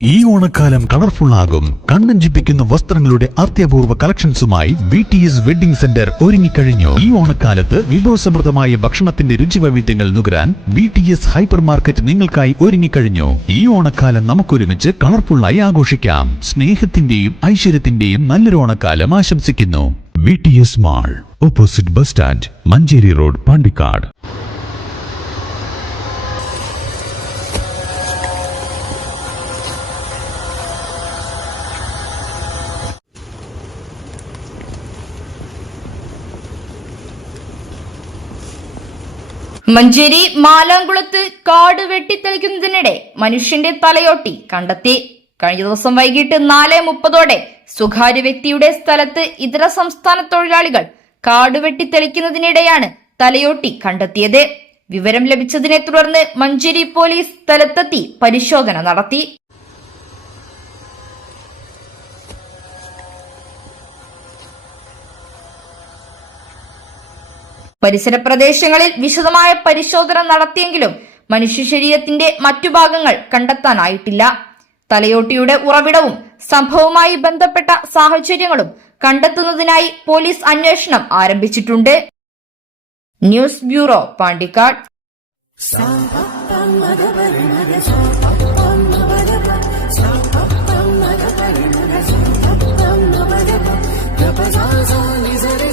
ഈ ഓണക്കാലം കളർഫുൾ ആകും. കണ്ണഞ്ചിപ്പിക്കുന്ന വസ്ത്രങ്ങളുടെ അത്യപൂർവ കളക്ഷൻസുമായി BTS വെഡിംഗ് സെന്റർ ഒരുങ്ങിക്കഴിഞ്ഞു. ഈ ഓണക്കാലത്ത് വിഭവസമൃദ്ധമായ ഭക്ഷണത്തിന്റെ രുചിവൈവിധ്യങ്ങൾ നുകരാൻ BTS ഹൈപ്പർ മാർക്കറ്റ് നിങ്ങൾക്കായി ഒരുങ്ങിക്കഴിഞ്ഞു. ഈ ഓണക്കാലം നമുക്കൊരുമിച്ച് കളർഫുള്ളായി ആഘോഷിക്കാം. സ്നേഹത്തിന്റെയും ഐശ്വര്യത്തിന്റെയും നല്ലൊരു ഓണക്കാലം ആശംസിക്കുന്നു. BTS mall, opposite bus stand, Manjeri road, Pandikkad. Manjeri മാലാംകുളത്ത് കാട് വെട്ടിത്തെളിക്കുന്നതിനിടെ മനുഷ്യന്റെ തലയോട്ടി കണ്ടെത്തി. കഴിഞ്ഞ ദിവസം വൈകിട്ട് 4:30 സ്വകാര്യ വ്യക്തിയുടെ സ്ഥലത്ത് ഇതര സംസ്ഥാന തൊഴിലാളികൾ കാട് വെട്ടിത്തെളിക്കുന്നതിനിടെയാണ് തലയോട്ടി കണ്ടെത്തിയത്. വിവരം ലഭിച്ചതിനെ തുടർന്ന് മഞ്ചേരി പോലീസ് സ്ഥലത്തെത്തി പരിശോധന നടത്തി. പരിസര പ്രദേശങ്ങളിൽ വിശദമായ പരിശോധന നടത്തിയെങ്കിലും മനുഷ്യ ശരീരത്തിന്റെ മറ്റു ഭാഗങ്ങൾ കണ്ടെത്താനായിട്ടില്ല. തലയോട്ടിയുടെ ഉറവിടവും സംഭവവുമായി ബന്ധപ്പെട്ട സാഹചര്യങ്ങളും കണ്ടെത്തുന്നതിനായി പോലീസ് അന്വേഷണം ആരംഭിച്ചിട്ടുണ്ട്. News bureau, Pandikkad. Zari